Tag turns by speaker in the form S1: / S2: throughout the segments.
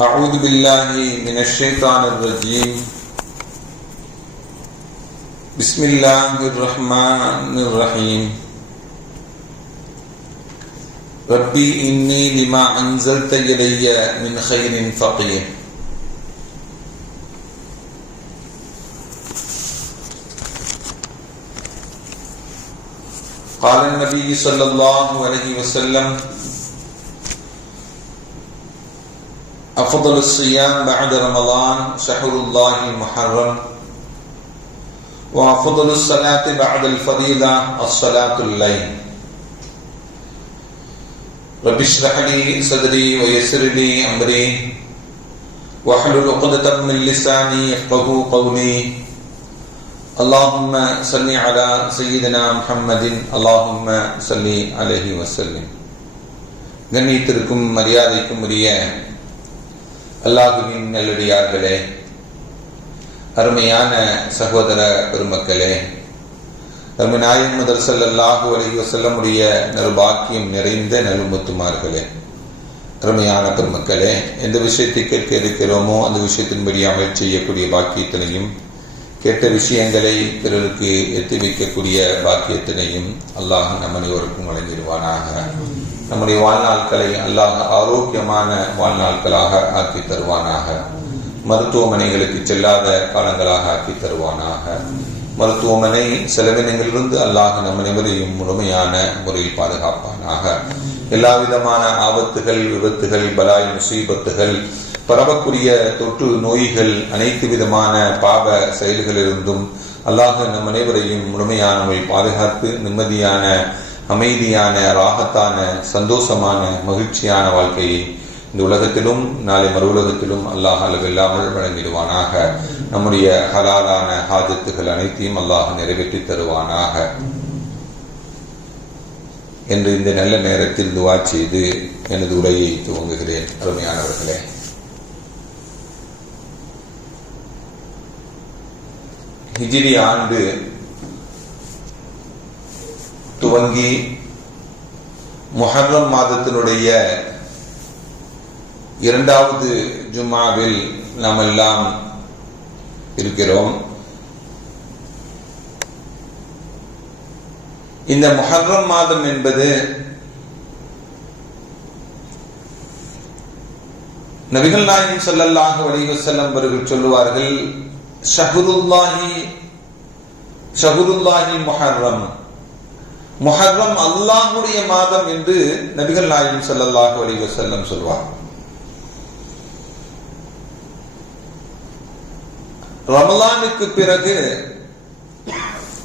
S1: أعوذ بالله من الشيطان الرجيم. بسم الله الرحمن الرحيم. ربي إني لما أنزلت إلي من خير فقير قال النبي صلى الله عليه وسلم أفضل الصيام بعد رمضان شهر الله المحرم وأفضل الصلاة بعد الفريضة الصلاة الليل رب اشرح لي صدري ويسر لي أمري واحلل عقدة من لساني يفقه قولي اللهم صل على سيدنا محمد اللهم صل عليه وسلم கண்ணியத்திற்கும் மரியாதைக்கும் உரிய அல்லாஹுவின் நல்லடியார்களே அருமையான சகோதர பெருமக்களே அருமை நாயன் முதல் சல்லாஹு அலஹி வசல்லமுடைய நல்பாக்கியம் நிறைந்த நல்முத்துமார்களே அருமையான பெருமக்களே எந்த விஷயத்தை கேட்க இருக்கிறோமோ அந்த விஷயத்தின்படி அமல் செய்யக்கூடிய பாக்கியத்தினையும் கேட்ட விஷயங்களை பிறருக்கு எத்தி வைக்கக்கூடிய பாக்கியத்தினையும் அல்லாஹ் நம் அனைவருக்கும் வழங்கிடுவானாக. நம்முடைய வாழ்நாட்களை அல்லாஹ் ஆரோக்கியமான வாழ்நாட்களாக ஆக்கி தருவானாக. மருத்துவமனைகளுக்கு செல்லாத காலங்களாக ஆக்கி தருவானாக. மருத்துவமனை செலவினங்களிலிருந்து அல்லாஹ் நம் அனைவரையும் முழுமையான முறையில் பாதுகாப்பானாக. எல்லா விதமான ஆபத்துகள் விபத்துகள் பலாய் முசீபத்துகள் பரவக்கூடிய தொற்று நோய்கள் அனைத்து விதமான பாப செயல்களிலிருந்தும் அல்லாஹ் நம் அனைவரையும் முழுமையான பாதுகாத்து நிம்மதியான அமைதியான ராகத்தான சந்தோஷமான மகிழ்ச்சியான வாழ்க்கையை இந்த உலகத்திலும் நாளை மறு உலகத்திலும் அல்லாஹ் அளவில்லாமல் வழங்கிடுவானாக. நம்முடைய ஹலாலான ஹாஜத்துகள் அனைத்தையும் அல்லாஹ் நிறைவேற்றி தருவானாக. என்று இந்த நல்ல நேரத்தில் துவா செய்து எனது உரையை துவங்குகிறேன். அருமையானவர்களே. ஹிஜிரி ஆண்டு துவங்கி முஹர்ரம் மாதத்தினுடைய இரண்டாவது ஜுமாவில் நாம் எல்லாம் இருக்கிறோம். இந்த முஹர்ரம் மாதம் என்பது நபிகள் நாயகம் சொல்லல்லாஹு வலிவசல்லம் அவர்கள் சொல்லுவார்கள் ஷஹருல்லாஹி ஷஹருல்லாஹி முஹர்ரம். முஹர்ரம் அல்லாஹுடைய மாதம் என்று நபிகள் நாயகம் சொல்லல்லாஹு வலிவசல்லம் சொல்வார் ரமலானுக்கு பிறகு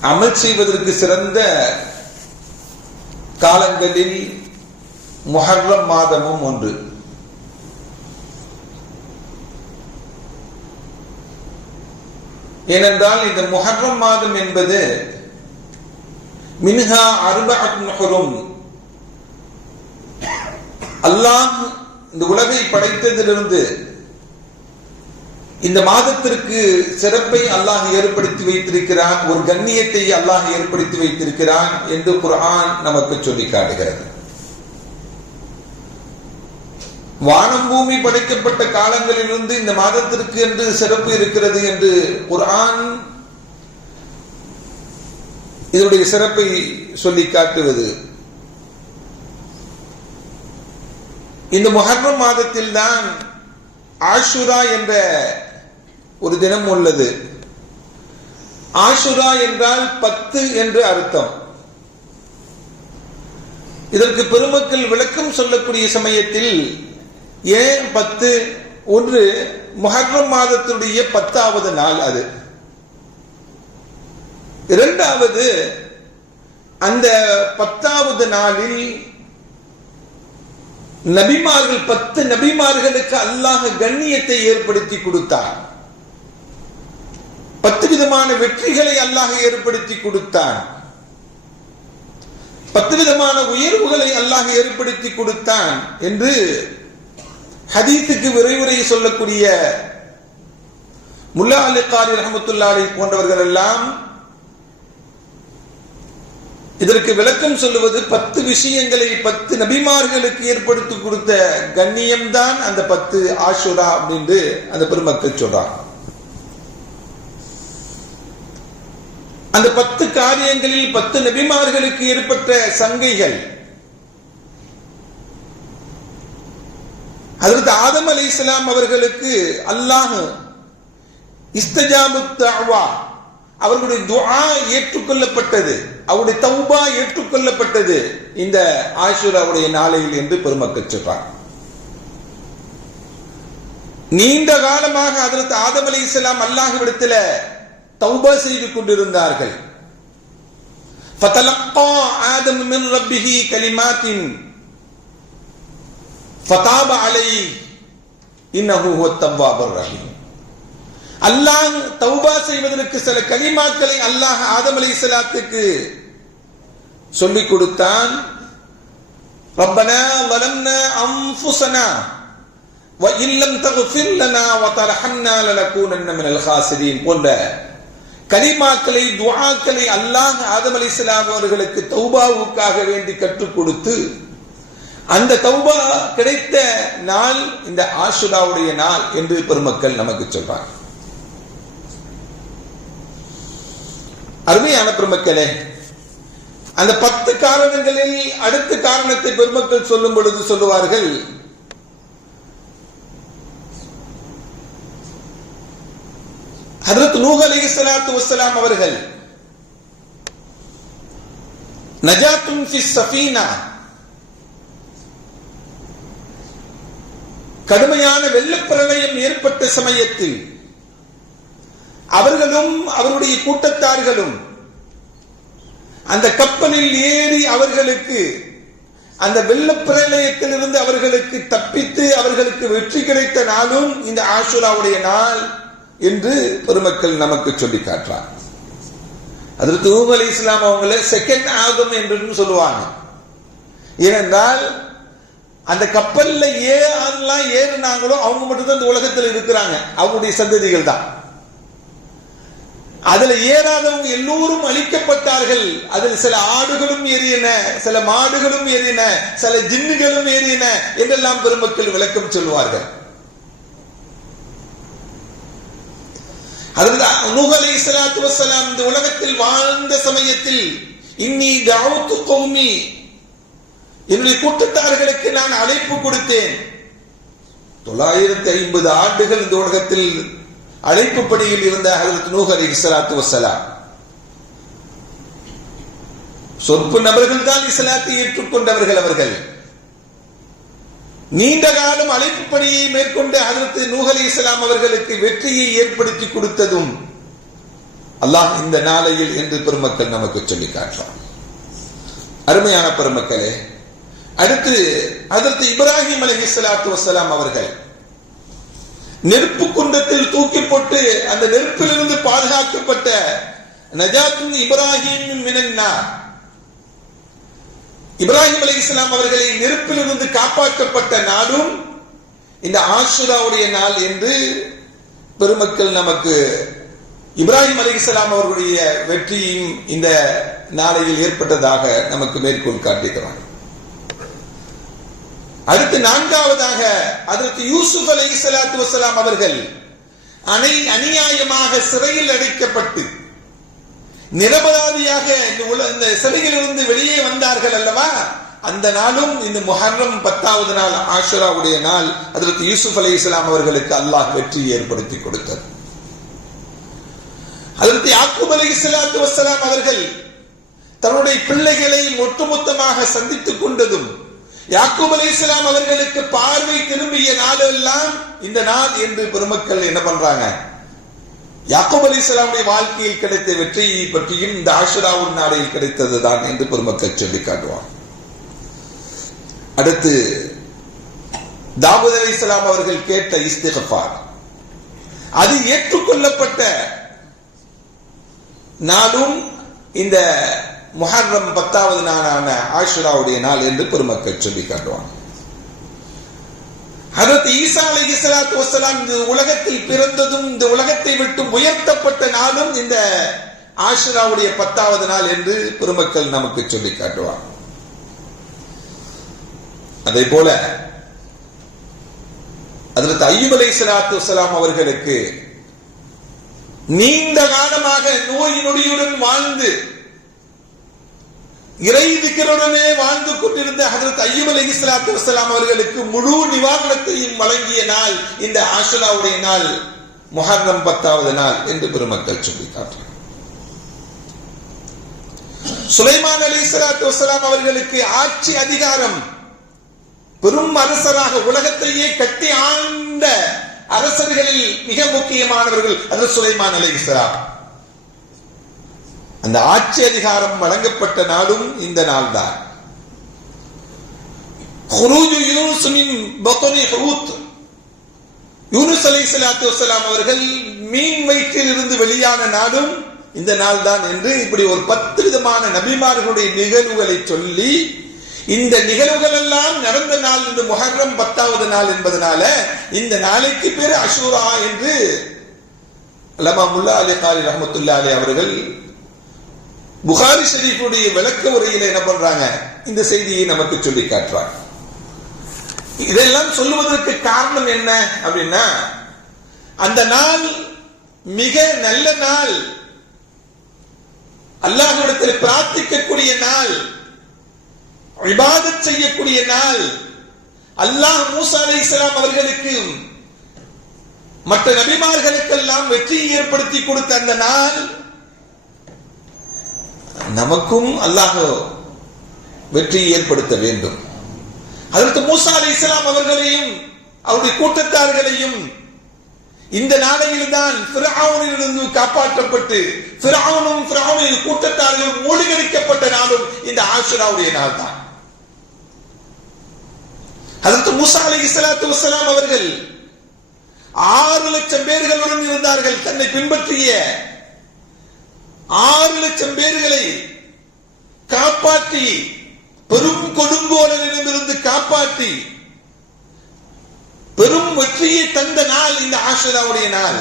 S1: அமல் செய்வதற்கு சிறந்த காலங்களில் முஹர்ரம் மாதமும் ஒன்று. ஏனென்றால் இந்த முஹர்ரம் மாதம் என்பது மின்ஹா அருபஹரும் அல்லாஹ் இந்த உலகை படைத்ததிலிருந்து இந்த மாதத்திற்கு சிறப்பை அல்லாஹ் ஏற்படுத்தி வைத்திருக்கிறான் ஒரு கண்ணியத்தை அல்லாஹ் ஏற்படுத்தி வைத்திருக்கிறான் என்று குரான் நமக்கு சொல்லி காட்டுகிறது வானம் பூமி படைக்கப்பட்ட காலங்களிலிருந்து இந்த மாதத்திற்கு என்று சிறப்பு இருக்கிறது என்று குரான் இதனுடைய சிறப்பை சொல்லி காட்டுவது. இந்த முஹர்ரம் மாதத்தில் தான் ஆஷுரா என்ற ஒரு தினம் உள்ளது. ஆஷுரா என்றால் பத்து என்று அர்த்தம். இதற்கு பெருமக்கள் விளக்கம் சொல்லக்கூடிய சமயத்தில் ஏன் பத்து? ஒன்று முஹர்ரம் மாதத்துடைய பத்தாவது நாள் அது. இரண்டாவது அந்த பத்தாவது நாளில் நபிமார்கள் பத்து நபிமார்களுக்கு அல்லாஹ் கண்ணியத்தை ஏற்படுத்தி கொடுத்தார். பத்து விதமான வெற்றிகளை அல்லாஹ் ஏற்படுத்தி கொடுத்தான். பத்து விதமான உயர்வுகளை அல்லாஹ் ஏற்படுத்தி கொடுத்தான் என்று ஹதீத்துக்கு விரைவுரை சொல்லக்கூடிய முல்லா அலி காரி ரஹமத்துல்லாரி போன்றவர்கள் எல்லாம் இதற்கு விளக்கம் சொல்லுவது பத்து விஷயங்களை பத்து நபிமார்களுக்கு ஏற்படுத்தி கொடுத்த கண்ணியம்தான் அந்த பத்து ஆஷுரா அப்படின்னு அந்த பெருமக்கள் சொல்றாங்க. அந்த பத்து காரியங்களில் பத்து நபிமார்களுக்கு ஏற்பட்ட சங்கைகள். அதற்கு ஆதம் அலி இஸ்லாம் அவர்களுக்கு அல்லாஹ் இஸ்தஜாபு அவர்களுடைய துஆ ஏற்றுக்கொள்ளப்பட்டது. அவருடைய தௌபா ஏற்றுக்கொள்ளப்பட்டது இந்த ஆஷுராவுடைய நாளையில் என்று பெருமக்கள் சொல்றாங்க நீண்ட காலமாக அதற்கு ஆதம் அலி இஸ்லாம் அல்லாஹ்விடத்தில் தௌபா செய்து கொண்டிருந்தார்கள் فتلقى آدم من ربه كلمات فتاب عليه إنه هو التواب الرحيم அல்லாஹ் தௌபா செய்வதற்கு சில கலிமாக்களை அல்லாஹ் ஆதம் அலை சலாத்துக்கு சொல்லிக் கொடுத்தான் ربنا ظلمنا أنفسنا وإن لم تغفر لنا وترحمنا لنكونن من الخاسرين போன்ற கலிமாக்களை துஆக்களை அல்லாஹ் ஆதம் அலி அவர்களுக்கு தௌபாவுக்காக வேண்டி கற்றுக் கொடுத்து அந்த தௌபா கிடைத்த நாள் இந்த ஆஷுராவுடைய நாள் என்று பெருமக்கள் நமக்கு சொல்றாங்க அருமையான பெருமக்களே அந்த பத்து காரணங்களில் அடுத்த காரணத்தை பெருமக்கள் சொல்லும் பொழுது சொல்லுவார்கள் ஹதரத் நூஹ் அலி சலாத்து வசலாம் அவர்கள் நஜாத்தும் ஃபி சஃபீனா கடுமையான வெள்ளப்பிரளயம் ஏற்பட்ட சமயத்தில் அவர்களும் அவருடைய கூட்டத்தார்களும் அந்த கப்பலில் ஏறி அவர்களுக்கு அந்த வெள்ளப்பிரளயத்திலிருந்து அவர்களுக்கு தப்பித்து அவர்களுக்கு வெற்றி கிடைத்த நாளும் இந்த ஆசுராவுடைய நாள் என்று பெருமக்கள் நமக்கு சொல்லி காட்டுறார் அதில் ஊம் அலி இஸ்லாம் அவங்கள செகண்ட் ஆகும் என்று சொல்லுவாங்க. ஏனென்றால் அந்த கப்பல்ல ஏறலாம் ஏறுனாங்களோ அவங்க மட்டும்தான் இந்த உலகத்தில் இருக்கிறாங்க. அவங்களுடைய சந்ததிகள் தான் அதுல ஏறாதவங்க எல்லோரும் அழிக்கப்பட்டார்கள். அதில் சில ஆடுகளும் ஏறின சில மாடுகளும் ஏறின சில ஜின்னுகளும் ஏறின என்றெல்லாம் பெருமக்கள் விளக்கம் சொல்வார்கள். நூகலை இஸ்லாத்து வசலாம் இந்த உலகத்தில் வாழ்ந்த சமயத்தில் இன்னி தாவத்து கௌமி என்னுடைய கூட்டத்தார்களுக்கு நான் அழைப்பு கொடுத்தேன். தொள்ளாயிரத்தி ஐம்பது ஆண்டுகள் இந்த உலகத்தில் அழைப்பு பணியில் இருந்த ஹசரத் நூஹ் அலி இஸ்லாத்து வசலாம் சொற்பு நபர்கள் தான் இஸ்லாத்தை ஏற்றுக்கொண்டவர்கள் அவர்கள். நீண்ட காலம் அழைப்பு பணியை மேற்கொண்டு ஹசரத் நூஹ் அலி இஸ்லாம் அவர்களுக்கு வெற்றியை ஏற்படுத்தி கொடுத்ததும் அல்லாஹ் இந்த நாளையில் என்று பெருமக்கள் நமக்கு சொல்லி காட்டுறான் அருமையான பெருமக்களே அடுத்து அதற்கு இப்ராஹிம் அலி சலாத்து வசலாம் அவர்கள் நெருப்பு குண்டத்தில் தூக்கி போட்டு அந்த நெருப்பிலிருந்து பாதுகாக்கப்பட்ட நஜாத்துன் இப்ராஹிம் மினன்னா. இப்ராஹிம் அலி இஸ்லாம் அவர்களை நெருப்பிலிருந்து காப்பாற்றப்பட்ட நாளும் இந்த ஆசுராவுடைய நாள் என்று பெருமக்கள் நமக்கு இப்ராஹிம் அலி இஸ்லாம் அவர்களுடைய வெற்றியும் இந்த நாளையில் ஏற்பட்டதாக நமக்கு மேற்கோள் காட்டுகிறார் அடுத்து நான்காவதாக அதற்கு யூசுப் அலை சலாத்து வசலாம் அவர்கள் அனை அநியாயமாக சிறையில் அடைக்கப்பட்டு நிரபராதியாக இந்த சிறையிலிருந்து வெளியே வந்தார்கள் அல்லவா? அந்த நாளும் இந்த முஹர்ரம் பத்தாவது நாள் ஆஷுராவுடைய நாள் அதற்கு யூசுப் அலி இஸ்லாம் அவர்களுக்கு அல்லாஹ் வெற்றி ஏற்படுத்தி கொடுத்தது. அதற்கு யாக்கூப் அலி இஸ்லாத்து வசலாம் அவர்கள் தன்னுடைய பிள்ளைகளை ஒட்டுமொத்தமாக சந்தித்துக் கொண்டதும் யாக்கூப் அலி இஸ்லாம் அவர்களுக்கு பார்வை திரும்பிய நாளெல்லாம் இந்த நாள் என்று பெருமக்கள் என்ன பண்றாங்க? யாக்கூப் அலி இஸ்லாமுடைய வாழ்க்கையில் கிடைத்த வெற்றியை பற்றியும் இந்த ஆஷுராவுன் நாளையில் கிடைத்தது தான் என்று பெருமக்கள் சொல்லி காட்டுவார் அடுத்து தாவூத் அலி இஸ்லாம் அவர்கள் கேட்ட இஸ்திகஃபார். அது ஏற்றுக்கொள்ளப்பட்ட நாளும் இந்த முஹர்ரம் பத்தாவது நாளான ஆஷுராவுடைய நாள் என்று பெருமக்கள் சொல்லி காட்டுவாங்க. அதற்கு ஈசா அலை இஸ்லாத்து வசலாம் இந்த உலகத்தில் பிறந்ததும் இந்த உலகத்தை விட்டு உயர்த்தப்பட்ட நாளும் இந்த ஆஷுராவுடைய பத்தாவது நாள் என்று பெருமக்கள் நமக்கு சொல்லி காட்டுவார் அதே போல அதற்கு ஐயூப் அலை சலாத்து வசலாம் அவர்களுக்கு நீண்ட காலமாக நோய் நொடியுடன் வாழ்ந்து இறை திக்கருடனே வாழ்ந்து கொண்டிருந்த ஹசரத் ஐயம் அலி இஸ்லாத்து வசலாம் அவர்களுக்கு முழு நிவாரணத்தையும் வழங்கிய நாள் இந்த ஆஷலாவுடைய நாள் முஹர்ரம் பத்தாவது நாள் என்று பெருமக்கள் சொல்லி சுலைமான் அலி இஸ்லாத்து வசலாம் அவர்களுக்கு ஆட்சி அதிகாரம் பெரும் அரசராக உலகத்தையே கட்டி ஆண்ட அரசர்களில் மிக முக்கியமானவர்கள் அது சுலைமான் அலி இஸ்லாம் அந்த ஆட்சி அதிகாரம் வழங்கப்பட்ட நாளும் இந்த நாள் தான் யூனுஸ் அலை சலாத்து வசலாம் அவர்கள் மீன் வயிற்றில் இருந்து வெளியான நாடும் இந்த நாள் தான் என்று இப்படி ஒரு பத்து விதமான நபிமார்களுடைய நிகழ்வுகளை சொல்லி இந்த நிகழ்வுகள் எல்லாம் நடந்த நாள் இந்த முஹர்ரம் பத்தாவது நாள் என்பதனால இந்த நாளைக்கு பேர் அஷூரா என்று அலமா முல்லா அலி காலி ரஹமத்துல்லா அலி அவர்கள் புகாரி ஷெரீஃபுடைய விளக்க உரையில என்ன பண்றாங்க? இந்த செய்தியை நமக்கு சொல்லி காட்டுறாங்க. இதெல்லாம் சொல்லுவதற்கு காரணம் என்ன அப்படின்னா அந்த நாள் மிக நல்ல நாள். அல்லாஹிடத்தில் பிரார்த்திக்கக்கூடிய நாள் விவாதம் செய்யக்கூடிய நாள். அல்லாஹ் மூசா அலி இஸ்லாம் அவர்களுக்கு மற்ற நபிமார்களுக்கெல்லாம் வெற்றியை ஏற்படுத்தி கொடுத்த அந்த நாள் நமக்கும் அல்லாஹ் வெற்றியை ஏற்படுத்த வேண்டும். அதற்கு மூசா அலி இஸ்லாம் அவர்களையும் அவருடைய கூட்டத்தார்களையும் இந்த நாளையில் தான் இருந்து காப்பாற்றப்பட்டு பிராவுனும் பிராவுனின் கூட்டத்தார்களும் மூழ்கடிக்கப்பட்ட நாளும் இந்த ஆசுராவுடைய நாள் தான் அதற்கு மூசா அலி இஸ்லாத்து வசலாம் அவர்கள் ஆறு லட்சம் பேர்களுடன் இருந்தார்கள் தன்னை பின்பற்றிய ஆறு லட்சம் பேர்களை காப்பாற்றி பெரும் கொடுங்கோலனிடமிருந்து காப்பாற்றி பெரும் வெற்றியை தந்த நாள் இந்த ஆஷராவுடைய நாள்.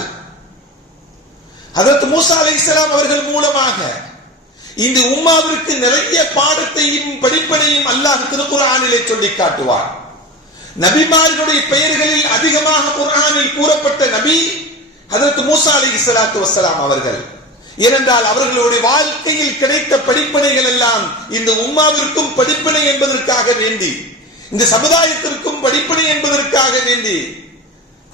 S1: அதற்கு மூசா அலை இஸ்லாம் அவர்கள் மூலமாக இந்த உம்மாவிற்கு நிறைய பாடத்தையும் படிப்பனையும் அல்லாஹ் திருக்குறானிலே சொல்லி காட்டுவார் நபிமார்களுடைய பெயர்களில் அதிகமாக குரானில் கூறப்பட்ட நபி அதற்கு மூசா அலி இஸ்லாத்து வசலாம் அவர்கள். ஏனென்றால் அவர்களுடைய வாழ்க்கையில் கிடைத்த படிப்பனைகள் எல்லாம் இந்த உம்மாவிற்கும் படிப்பனை என்பதற்காக வேண்டி இந்த சமுதாயத்திற்கும் படிப்பனை என்பதற்காக வேண்டி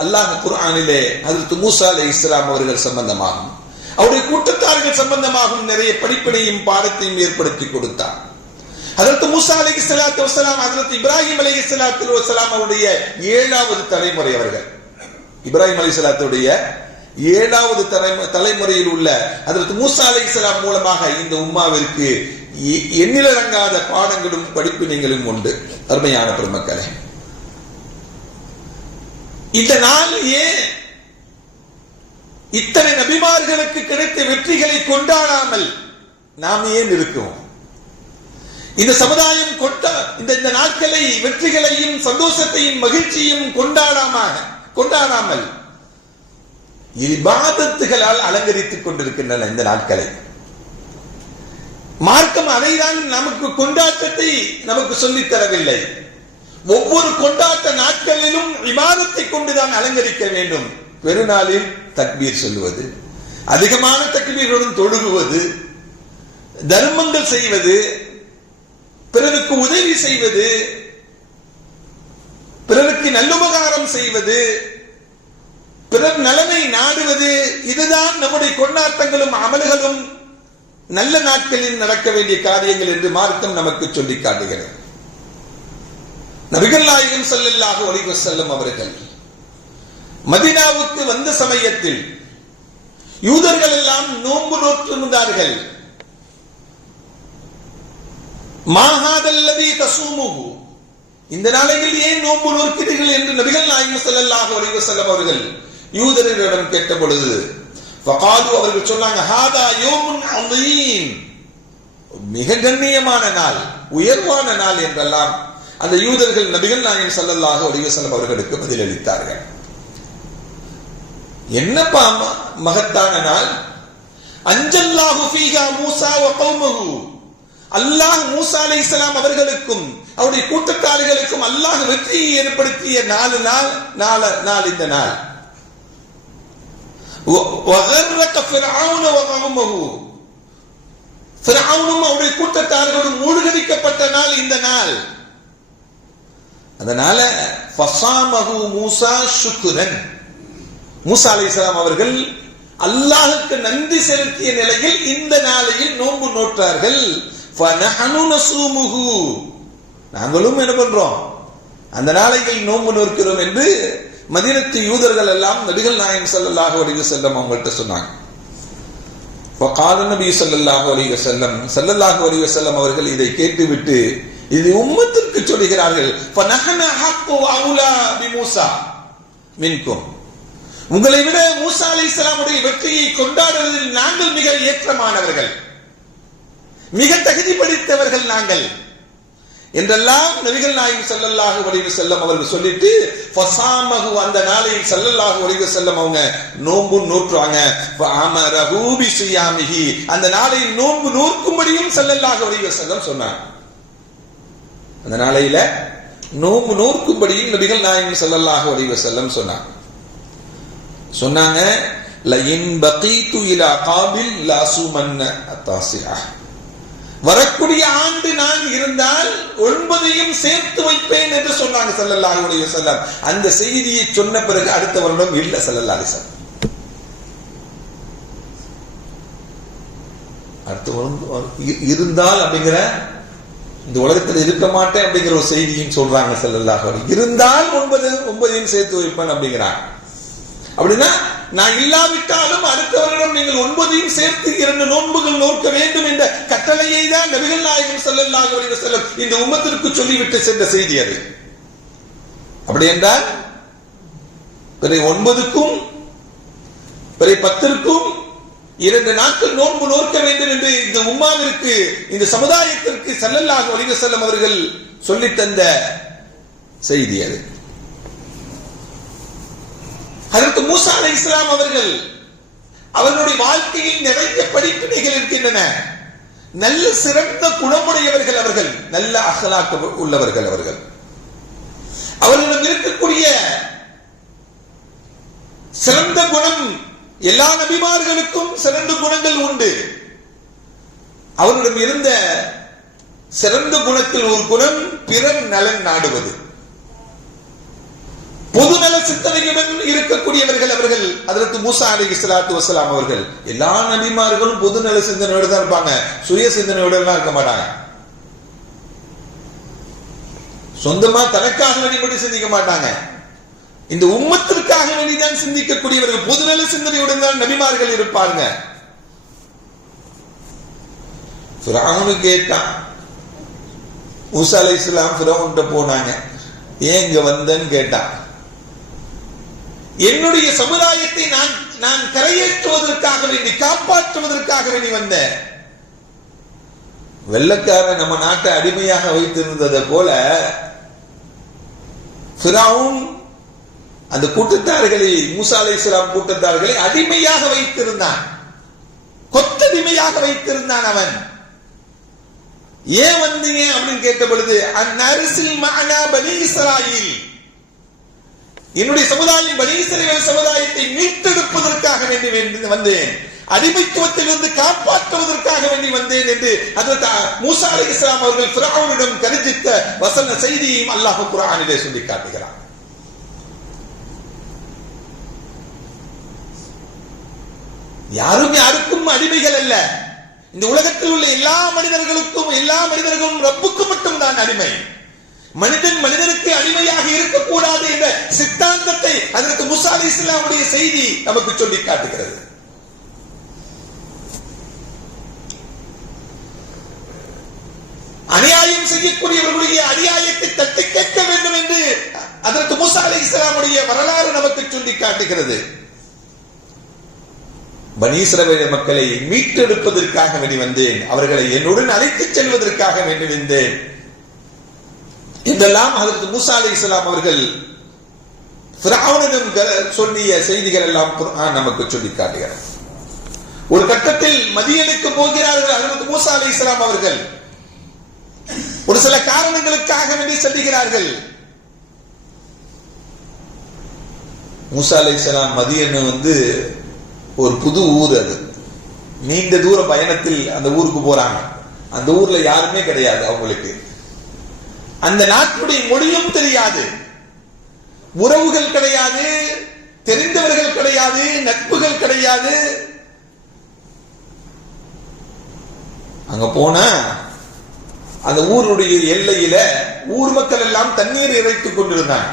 S1: அல்லாஹ் குர்ஆனிலே அதற்கு மூசா அலை இஸ்லாம் அவர்கள் சம்பந்தமாகும். அவருடைய கூட்டத்தார்கள் சம்பந்தமாகவும் நிறைய படிப்பினையும் பாடத்தையும் ஏற்படுத்தி கொடுத்தார். அதற்கு மூசா அலை இஸ்லாத்து வசலாம் அதற்கு இப்ராஹிம் அலை இஸ்லாத்து வசலாம் அவருடைய ஏழாவது தலைமுறை அவர்கள். இப்ராஹிம் அலி சலாத்துடைய ஏழாவது தலைமுறையில் உள்ள அதற்கு மூசா அலை இஸ்லாம் மூலமாக இந்த உம்மாவிற்கு எண்ணிலடங்காத பாடங்களும் படிப்பினைகளும் உண்டு. அருமையான பெருமக்களே. இந்த நாள் ஏன் இத்தனை நபிமார்களுக்கு கிடைத்த வெற்றிகளை கொண்டாடாமல் நாம் ஏன் இருக்கோம் இந்த சமுதாயம் கொண்டா இந்த இந்த நாட்களை வெற்றிகளையும் சந்தோஷத்தையும் மகிழ்ச்சியும் கொண்டாடாமல் கொண்டாடாமல் இபாதத்துகளால் அலங்கரித்துக் கொண்டிருக்கின்றன இந்த நாட்களை. மார்க்கம் அதைதான் நமக்கு கொண்டாட்டத்தை நமக்கு சொல்லித் தரவில்லை. ஒவ்வொரு கொண்டாட்ட நாட்களிலும் விவாதத்தை கொண்டுதான் அலங்கரிக்க வேண்டும். பெருநாளில் தக்பீர் சொல்லுவது அதிகமான தக்பீர்களுடன் தொழுகுவது தர்மங்கள் செய்வது பிறருக்கு உதவி செய்வது பிறருக்கு நல்லுபகாரம் செய்வது பிறர் நலனை நாடுவது இதுதான் நம்முடைய கொண்டாட்டங்களும் அமல்களும் நல்ல நாட்களில் நடக்க வேண்டிய காரியங்கள் என்று மார்க்கம் நமக்கு சொல்லி காட்டுகிறது. நபிகள் நாயகம் செல்லல்லாக ஒளிவு செல்லும் அவர்கள் மதினாவுக்கு வந்த சமயத்தில் யூதர்கள் எல்லாம் நோன்பு நோற்றிருந்தார்கள் மாகாதல்லதி தசூமுகு இந்த நாளையில் ஏன் நோன்பு நோக்கிறீர்கள் என்று நபிகள் நாயகம் செல்லல்லாக ஒளிவு செல்லும் அவர்கள் யூதர்களிடம் கேட்ட பொழுது ஃபகாது அவர்கள் சொன்னாங்க ஹாதா யோமுன் அதீம் மிக கண்ணியமான நாள் உயர்வான நாள் என்றெல்லாம் அந்த யூதர்கள் நபிகள் நாயகம் ஸல்லல்லாஹு அலைஹி அவர்களுக்கு பதிலளித்தார்கள். என்னப்பா ம- மகத்தான நாள்? அஞ்சல்லாஹு ஃபீஹா மூசா வ கௌமஹு. அல்லாஹ் மூசா அலைஹிஸ்ஸலாம் அவர்களுக்கும் அவருடைய கூட்டத்தாளிகளுக்கும் அல்லாஹ் வெற்றியை ஏற்படுத்திய நாலு நாள் நாலு நாள் இந்த நாள் வ- வகர்ரக ஃபிர்அவுன வ கௌமஹு ஃபிர்அவுனும் அவருடைய கூட்டத்தார்களும் மூழ்கடிக்கப்பட்ட நாள் இந்த நாள். அதனால ஃபசாமஹு மூசா சுக்குரன் மூசா அலைஹிஸ்ஸலாம் அவர்கள் அல்லாஹுக்கு நன்றி செலுத்திய நிலையில் இந்த நாளையில் நோன்பு நோற்றார்கள். நாங்களும் என்ன பண்றோம்? அந்த நாளையில் நோன்பு நோக்கிறோம் என்று மதினத்து யூதர்கள் எல்லாம் நபிகள் நாயம் செல்லல்லாக வடிவு செல்லும் அவங்கள்ட்ட சொன்னாங்க. கால நபி செல்லல்லாக அலிக செல்லம் செல்லல்லாக அலிக செல்லம் அவர்கள் இதை கேட்டுவிட்டு இது உம்மத்திற்கு சொல்கிறார்கள் மின்கும். உங்களை விட மூசா அலி இஸ்லாமுடைய வெற்றியை கொண்டாடுவதில் நாங்கள் மிக ஏற்றமானவர்கள். மிக தகுதி படித்தவர்கள் நாங்கள். என்றெல்லாம் நபிகள் நாயகம் செல்லல்லாக வடிவு வஸல்லம் அவர்கள் சொல்லிட்டு ஃபசாமகு அந்த நாளையில் செல்லல்லாக வடிவு செல்லும் அவங்க நோன்பு நூற்றுவாங்க. அமரகூபி சுயாமிகி அந்த நாளையில் நோன்பு நூற்கும்படியும் செல்லல்லாக வடிவு செல்லம் சொன்னாங்க. அந்த நாளையில நோன்பு நூற்கும்படியும் நபிகள் நாயகம் செல்லல்லாக வடிவு வஸல்லம் சொன்னாங்க. சொன்னாங்க லயின் பகீத்து இலா காபில் லாசுமன்ன அத்தாசியா வரக்கூடிய ஆண்டு நான் இருந்தால் ஒன்பதையும் சேர்த்து வைப்பேன் என்று சொன்னாங்க செல்லல்லாஹுடைய செல்லம் அந்த செய்தியை சொன்ன பிறகு அடுத்த வருடம் இல்ல செல்லல்லாஹி செல்லம் அடுத்த வருடம் இருந்தால் அப்படிங்கிற இந்த உலகத்தில் இருக்க மாட்டேன் அப்படிங்கிற ஒரு செய்தியும் சொல்றாங்க ஸல்லல்லாஹு இருந்தால் ஒன்பது ஒன்பதையும் சேர்த்து வைப்பேன் அப்படிங்கிறாங்க. அப்படின்னா நான் இல்லாவிட்டாலும் அடுத்த வருடம் நீங்கள் ஒன்பதையும் சேர்த்து இரண்டு நோன்புகள் நோக்க வேண்டும் என்ற கட்டளையை தான் நபிகள் நாயகம் செல்லல்லாக செல்லும் இந்த உமத்திற்கு சொல்லிவிட்டு சென்ற செய்தி அது. அப்படி என்றால் பிறை ஒன்பதுக்கும் பிறை பத்திற்கும் இரண்டு நாட்கள் நோன்பு நோக்க வேண்டும் என்று இந்த உம்மாவிற்கு இந்த சமுதாயத்திற்கு செல்லல்லாக அலைஹி செல்லும் அவர்கள் சொல்லித்தந்த செய்தி அது. அதற்கு மூசா அலை இஸ்லாம் அவர்கள் அவர்களுடைய வாழ்க்கையில் நிறைய படிப்பினைகள் இருக்கின்றன. நல்ல சிறந்த குணமுடையவர்கள் அவர்கள் நல்ல அகலாக்க உள்ளவர்கள் அவர்கள். அவர்களிடம் இருக்கக்கூடிய சிறந்த குணம் எல்லா நபிமார்களுக்கும் சிறந்த குணங்கள் உண்டு. அவரிடம் இருந்த சிறந்த குணத்தில் ஒரு குணம் பிறர் நலன் நாடுவது. பொதுநல சிந்தனையுடன் இருக்கக்கூடியவர்கள் அவர்கள். அதற்கு மூசா அலி இஸ்லாத்து வசலாம் அவர்கள். எல்லா நபிமார்களும் பொதுநல சிந்தனையோடு தான் இருப்பாங்க. சுய சிந்தனையோடு எல்லாம் இருக்க மாட்டாங்க. சொந்தமா தனக்காக வேண்டி மட்டும் சிந்திக்க மாட்டாங்க. இந்த உம்மத்திற்காக வேண்டிதான் சிந்திக்கக்கூடியவர்கள் பொதுநல சிந்தனையுடன் தான் நபிமார்கள் இருப்பாங்க. ஃபிரௌனு கேட்டான். மூசா அலி இஸ்லாம் போனாங்க. ஏன் இங்க வந்தேன்னு கேட்டான். என்னுடைய சமுதாயத்தை நான் நான் கரையேற்றுவதற்காக வேண்டி காப்பாற்றுவதற்காக வேண்டி வந்த வெள்ளக்காரன் நம்ம நாட்டை அடிமையாக வைத்திருந்ததை போல ஃபிரௌன் அந்த கூட்டத்தார்களை மூசா சிராம் கூட்டத்தார்களை அடிமையாக வைத்திருந்தான். கொத்தடிமையாக வைத்திருந்தான் அவன். ஏன் வந்தீங்க அப்படின்னு கேட்ட பொழுது அந்நரிசில் மகனா பனி இஸ்ராயில். என்னுடைய சமுதாயம் பனி சமுதாயத்தை மீட்டெடுப்பதற்காக வேண்டி வேண்டி வந்தேன். அடிமைத்துவத்திலிருந்து காப்பாற்றுவதற்காக வேண்டி வந்தேன் என்று அதற்கு மூசா அலி இஸ்லாம் அவர்கள் ஃபிரௌனிடம் கருதித்த வசன செய்தியையும் அல்லாஹ் குரானிலே சொல்லி காட்டுகிறார் யாரும் யாருக்கும் அடிமைகள் அல்ல. இந்த உலகத்தில் உள்ள எல்லா மனிதர்களுக்கும் எல்லா மனிதர்களும் ரப்புக்கு மட்டும் தான் அடிமை. மனிதன் மனிதனுக்கு அடிமையாக இருக்கக்கூடாது என்ற சித்தாந்தத்தை அதற்கு முசா இஸ்லாமுடைய செய்தி நமக்கு சொல்லி காட்டுகிறது. அநியாயம் செய்யக்கூடியவர்களுடைய அநியாயத்தை தட்டி கேட்க வேண்டும் என்று அதற்கு முசா இஸ்லாமுடைய வரலாறு நமக்கு சொல்லி காட்டுகிறது. பனீஸ்ரவேல மக்களை மீட்டெடுப்பதற்காக வெளிவந்தேன் அவர்களை என்னுடன் அழைத்துச் செல்வதற்காக வேண்டி வந்தேன். இதெல்லாம் அதற்கு மூசா அலி இஸ்லாம் அவர்கள் சொல்லிய செய்திகள் எல்லாம் நமக்கு சொல்லி காட்டுகிறது. ஒரு கட்டத்தில் மதியனுக்கு போகிறார்கள் அதற்கு மூசா அலி இஸ்லாம் அவர்கள். ஒரு சில காரணங்களுக்காக வேண்டி செல்லுகிறார்கள் மூசா அலி இஸ்லாம் மதியன்னு வந்து ஒரு புது ஊர் அது. நீண்ட தூர பயணத்தில் அந்த ஊருக்கு போறாங்க. அந்த ஊர்ல யாருமே கிடையாது அவங்களுக்கு. அந்த நாட்டுடைய மொழியும் தெரியாது. உறவுகள் கிடையாது தெரிந்தவர்கள் கிடையாது நட்புகள் கிடையாது. அங்க போனா அந்த ஊருடைய எல்லையில ஊர் மக்கள் எல்லாம் தண்ணீர் இறைத்துக் கொண்டிருந்தாங்க.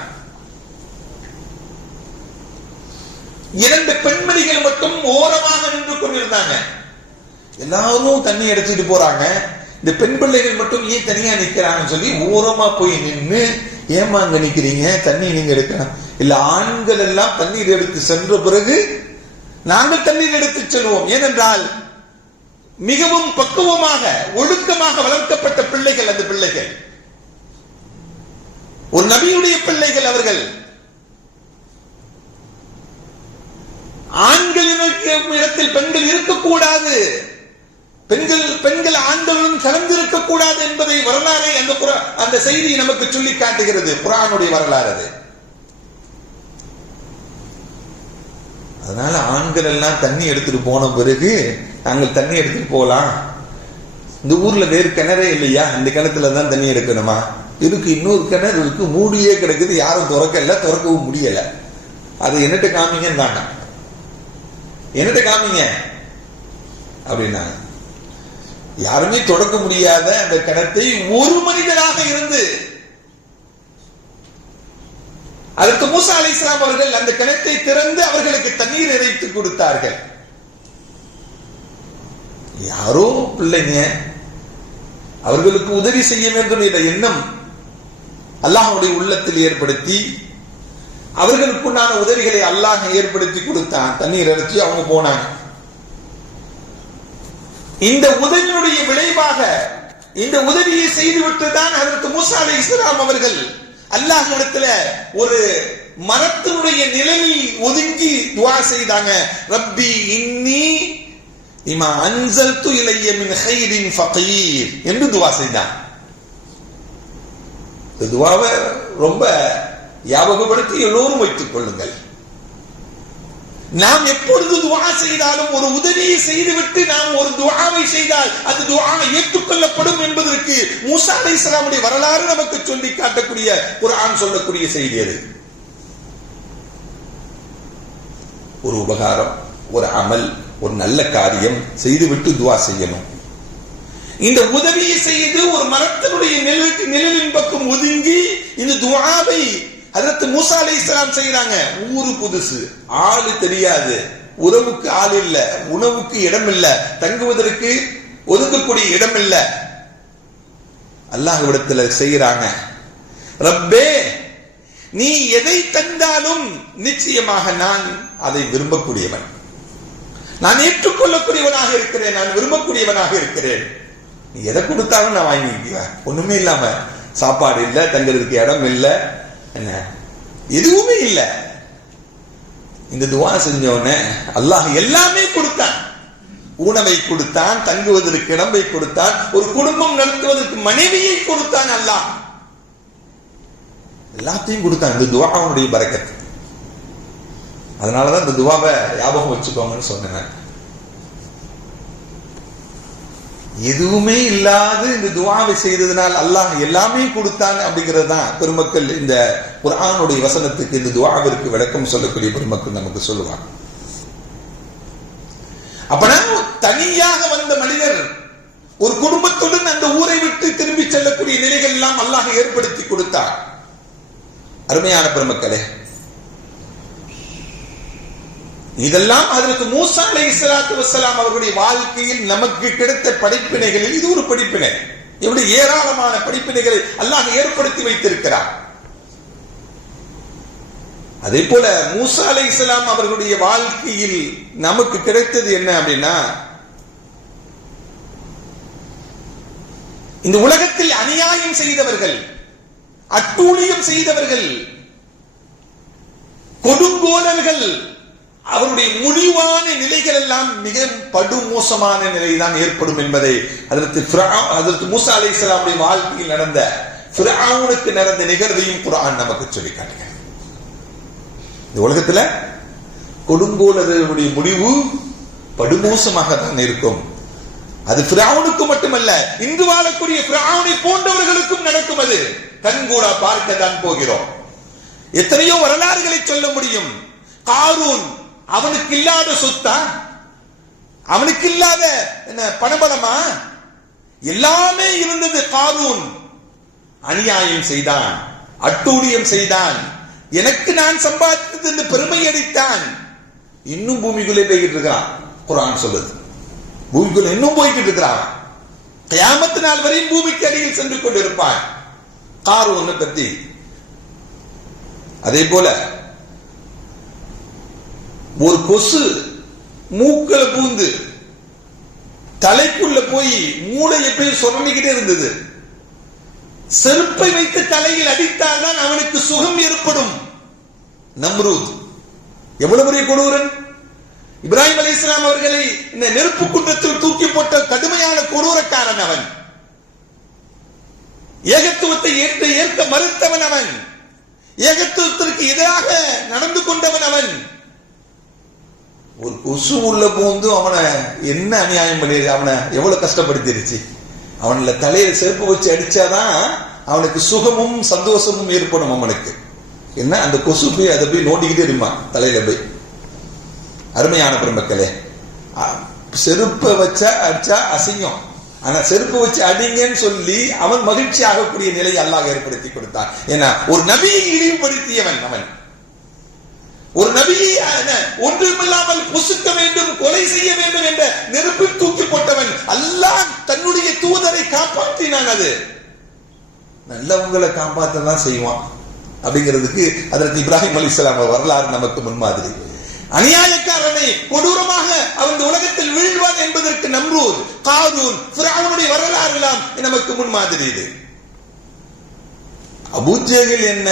S1: இரண்டு பெண்மணிகள் மட்டும் ஓரமாக நின்று கொண்டிருந்தாங்க. எல்லாரும் தண்ணி அடிச்சிட்டு போறாங்க. இந்த பெண் பிள்ளைகள் மட்டும் ஏன் தனியா நிக்கிறாங்கன்னு சொல்லி ஓரமா போய் நின்று ஏமா அங்க நிக்கிறீங்க? தண்ணி நீங்க எடுக்கணும். இல்ல ஆண்கள் எல்லாம் தண்ணீர் எடுத்து சென்ற பிறகு நாங்கள் தண்ணீர் எடுத்து செல்வோம். ஏனென்றால் மிகவும் பக்குவமாக ஒழுக்கமாக வளர்க்கப்பட்ட பிள்ளைகள் அந்த பிள்ளைகள். ஒரு நபியுடைய பிள்ளைகள் அவர்கள். ஆண்களின் இடத்தில் பெண்கள் இருக்கக்கூடாது. பெண்கள் பெண்கள் ஆண்களுடன் கலந்திருக்க கூடாது என்பதை வரலாறு அந்த அந்த செய்தி நமக்கு சொல்லி காட்டுகிறது. குரானுடைய வரலாறு அது. அதனால ஆண்கள் எல்லாம் தண்ணி எடுத்துட்டு போன பிறகு நாங்கள் தண்ணி எடுத்துட்டு போலாம் இந்த ஊர்ல வேறு கிணறே இல்லையா? இந்த கிணத்துல தான் தண்ணி எடுக்கணுமா? இருக்கு இன்னொரு கிணறு இருக்கு மூடியே கிடக்குது. யாரும் திறக்கல திறக்கவும் முடியல. அது என்னட்ட காமிங்கன்னாங்க என்னட்ட காமிங்க. அப்படின்னாங்க. யாருமே தொடக்க முடியாத அந்த கிணத்தை ஒரு மனிதனாக இருந்து அதற்கு மூசா அலை இஸ்லாம் அவர்கள் அந்த கிணத்தை திறந்து அவர்களுக்கு தண்ணீர் இறைத்து கொடுத்தார்கள். யாரோ பிள்ளைங்க அவர்களுக்கு உதவி செய்ய வேண்டும் என்ற எண்ணம் அல்லாஹுடைய உள்ளத்தில் ஏற்படுத்தி அவர்களுக்குண்டான உதவிகளை அல்லாஹ் ஏற்படுத்தி கொடுத்தான். தண்ணீர் இறைச்சி அவங்க போனாங்க. இந்த உதவியினுடைய விளைவாக இந்த உதவியை செய்துவிட்டு தான் அதற்கு மூசா அலை இஸ்லாம் அவர்கள் அல்லாஹ்விடத்துல ஒரு மரத்தினுடைய நிலையில் ஒதுங்கி துவா செய்தாங்க. ரப்பி இன்னி இமா அன்சல்து இலைய மின் ஹைரின் ஃபகீர் என்று துவா செய்தான். இந்த துவாவை ரொம்ப ஞாபகப்படுத்தி எல்லோரும் வைத்துக் கொள்ளுங்கள். நாம் எப்பொழுது துவா செய்தாலும் ஒரு உதவியை செய்துவிட்டு நாம் ஒரு துவாவை செய்தால் அது துவா ஏற்றுக்கொள்ளப்படும் என்பதற்கு மூசா அலை இஸ்லாமுடைய வரலாறு நமக்கு சொல்லி காட்டக்கூடிய ஒரு ஆண் சொல்லக்கூடிய செய்தி அது. ஒரு உபகாரம் ஒரு அமல் ஒரு நல்ல காரியம் செய்துவிட்டு துவா செய்யணும். இந்த உதவியை செய்து ஒரு மரத்தினுடைய நிழலுக்கு நிழலின் பக்கம் ஒதுங்கி இந்த துவாவை அதற்கு மூசா அலி இஸ்லாம் செய்யறாங்க ஊரு புதுசு ஆளு தெரியாது. உறவுக்கு ஆள் இல்ல உணவுக்கு இடம் இல்ல தங்குவதற்கு ஒதுங்கக்கூடிய இடம் இல்ல. அல்லாஹ்விடத்துல செய்யறாங்க ரப்பே நீ எதை தந்தாலும் நிச்சயமாக நான் அதை விரும்பக்கூடியவன். நான் ஏற்றுக்கொள்ளக்கூடியவனாக இருக்கிறேன் நான் விரும்பக்கூடியவனாக இருக்கிறேன். நீ எதை கொடுத்தாலும் நான் வாங்கிக்குவேன். ஒண்ணுமே இல்லாம சாப்பாடு இல்ல தங்குறதுக்கு இடம் இல்லை எதுவுமே இல்ல. இந்த துவா செஞ்ச உடனே அல்லாஹ் எல்லாமே கொடுத்தான். உணவை கொடுத்தான் தங்குவதற்கு இடம்பை கொடுத்தான் ஒரு குடும்பம் நடத்துவதற்கு மனைவியை கொடுத்தான் அல்லாஹ். எல்லாத்தையும் கொடுத்தான். இந்த துவாவுடைய பறக்கத்து அதனாலதான் இந்த துவாவை ஞாபகம் வச்சுக்கோங்கன்னு சொன்னேன். எதுவுமே இல்லாது இந்த துவாவை செய்ததனால் அல்லாஹ் எல்லாமே கொடுத்தான் அப்படிங்கிறது தான் பெருமக்கள் இந்த குரானுடைய வசனத்துக்கு இந்த துவாவிற்கு விளக்கம் சொல்லக்கூடிய பெருமக்கள் நமக்கு சொல்லுவாங்க. அப்பனா தனியாக வந்த மனிதர் ஒரு குடும்பத்துடன் அந்த ஊரை விட்டு திரும்பி செல்லக்கூடிய நிலைகள் எல்லாம் அல்லாஹ் ஏற்படுத்தி கொடுத்தார். அருமையான பெருமக்களே இதெல்லாம் அதற்கு மூசா அலை இஸ்லாத்து வசலாம் அவர்களுடைய வாழ்க்கையில் நமக்கு கிடைத்த படிப்பினைகளில் இது ஒரு படிப்பினை. இப்படி ஏராளமான படிப்பினைகளை அல்லாஹ் ஏற்படுத்தி வைத்திருக்கிறார். அதே போல மூசா அலை இஸ்லாம் அவர்களுடைய வாழ்க்கையில் நமக்கு கிடைத்தது என்ன அப்படின்னா இந்த உலகத்தில் அநியாயம் செய்தவர்கள் அட்டூழியம் செய்தவர்கள் கொடுங்கோலர்கள் அவருடைய முடிவான நிலைகள் எல்லாம் மிக படுமோசமான நிலைதான் ஏற்படும் என்பதை அதற்கு அதற்கு மூசா அலி இஸ்லாமுடைய வாழ்க்கையில் நடந்த ஃபிரௌனுக்கு நடந்த நிகழ்வையும் குரான் நமக்கு சொல்லி காட்டுகிறது இந்த உலகத்துல கொடுங்கோலர்களுடைய முடிவு படுமோசமாக தான் இருக்கும். அது பிராவுனுக்கு மட்டுமல்ல இன்று வாழக்கூடிய பிராவுனை போன்றவர்களுக்கும் நடக்கும் அது. கண்கூடா பார்க்க தான் போகிறோம். எத்தனையோ வரலாறுகளை சொல்ல முடியும். காரூன் அவனுக்கு இல்லாத சொத்தா? அவனுக்கு இல்லாத என்ன பணபலமா? எல்லாமே இருந்தது காரூன் அநியாயம் செய்தான் அட்டூழியம் செய்தான். எனக்கு நான் சம்பாதித்தது என்று பெருமை அடித்தான். இன்னும் பூமிக்குள்ளே போய்கிட்டு இருக்கிறான் குரான் சொல்லுது. பூமிக்குள்ள இன்னும் போய்கிட்டு இருக்கிறான் கயாமத்து நாள் வரையும் பூமிக்கு அடியில் சென்று கொண்டிருப்பான். கார் ஒண்ணு பத்தி அதே போல ஒரு கொசு மூக்கல பூந்து தலைக்குள்ள போய் மூளை எப்பயும் சுரண்டிக்கிட்டே இருந்தது. செருப்பை வைத்து தலையில் அடித்தால் தான் அவனுக்கு சுகம் ஏற்படும். நம்ரூத் எவ்வளவு பெரிய கொடூரன்? இப்ராஹிம் அலி இஸ்லாம் அவர்களை இந்த நெருப்பு குன்றத்தில் தூக்கி போட்ட கடுமையான கொடூரக்காரன் அவன். ஏகத்துவத்தை ஏற்ற ஏற்க மறுத்தவன் அவன். ஏகத்துவத்திற்கு எதிராக நடந்து கொண்டவன் அவன். ஒரு கொசு உள்ள பூந்து அவனை என்ன அநியாயம் பண்ணி அவனை எவ்வளவு கஷ்டப்படுத்திருச்சு? அவன்ல தலையில செருப்பு வச்சு அடிச்சாதான் அவனுக்கு சுகமும் சந்தோஷமும் ஏற்படும் அவனுக்கு. என்ன? அந்த கொசு போய் அதை போய் நோண்டிக்கிட்டே இருமா தலையில போய். அருமையான பெருமக்களே செருப்பை வச்சா அடிச்சா அசிங்கம். ஆனா செருப்பு வச்சு அடிங்கன்னு சொல்லி அவன் மகிழ்ச்சி ஆகக்கூடிய நிலையை அல்லாஹ் ஏற்படுத்தி கொடுத்தான். ஏன்னா ஒரு நபியை இழிவுபடுத்தியவன் அவன். ஒரு நபியை ஒன்றுமில்லாமல் பொசுக்க வேண்டும் கொலை செய்ய வேண்டும் என்ற நெருப்பில் தூக்கி போட்டவன் அல்லாஹ் தன்னுடைய தூதரை காப்பாற்றினான் அது. நல்லவங்களை காப்பாற்ற தான் செய்வான். அப்படிங்கிறதுக்கு அதற்கு இப்ராஹிம் அலி இஸ்லாம் வரலாறு நமக்கு முன்மாதிரி. அநியாயக்காரனை கொடூரமாக அவன் உலகத்தில் வீழ்வான் என்பதற்கு நம்ரூர் காரூன் பிராவுடைய வரலாறு எல்லாம் நமக்கு முன்மாதிரி இது. அபூஜேகில் என்ன?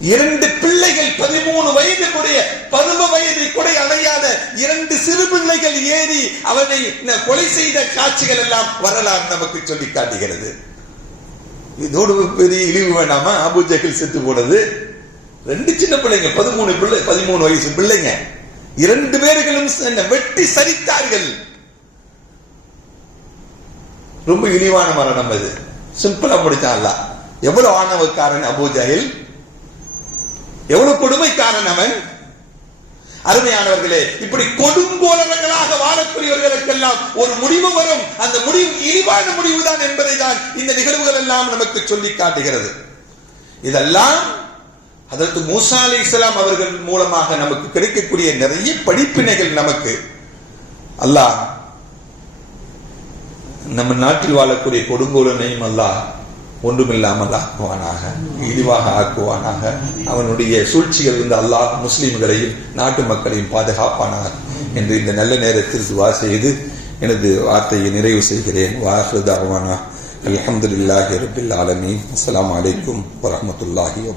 S1: இரண்டு பிள்ளைகள் பதிமூணு வயதுக்குடைய பருவ வயதை கூட அடையாத இரண்டு சிறு பிள்ளைகள் ஏறி அவனை கொலை செய்த காட்சிகள் எல்லாம் வரலாறு நமக்கு சொல்லி காட்டுகிறது. இதோடு பெரிய இழிவு வேணாமா? அபுஜகில் செத்து போனது. ரெண்டு சின்ன பிள்ளைங்க பதிமூணு பிள்ளை பதிமூணு வயசு பிள்ளைங்க. இரண்டு பேர்களும் வெட்டி சரித்தார்கள். ரொம்ப இழிவான மரணம் அது. சிம்பிளா முடிச்சான்ல எவ்வளவு ஆணவக்காரன் அபூஜாயில் எவ்வளவு கொடுமைக்காரன் அவன்? அருமையானவர்களே இப்படி கொடுங்கோலர்களாக வாழக்கூடியவர்களுக்கெல்லாம் ஒரு முடிவு வரும். அந்த முடிவு இழிவான முடிவு தான் என்பதை தான் இந்த நிகழ்வுகள் எல்லாம் நமக்கு சொல்லி காட்டுகிறது. இதெல்லாம் அதற்கு மூசா அலி இஸ்லாம் அவர்கள் மூலமாக நமக்கு கிடைக்கக்கூடிய நிறைய படிப்பினைகள் நமக்கு. அல்லாஹ் நம்ம நாட்டில் வாழக்கூடிய கொடுங்கோலனையும் அல்லாஹ் ஒன்றுமில்லாமல் ஆக்குவானாக இழிவாக ஆக்குவானாக அவனுடைய சூழ்ச்சிகள் இருந்து அல்லாஹ் முஸ்லீம்களையும் நாட்டு மக்களையும் பாதுகாப்பானாக என்று இந்த நல்ல நேரத்தில் துவா செய்து எனது வார்த்தையை நிறைவு செய்கிறேன். வாஹ்ருதாவானா அலமதுல்லாஹி ரபில் ஆலமி அஸ்லாம் வலைக்கும் வரமத்துல்லாஹி வபர்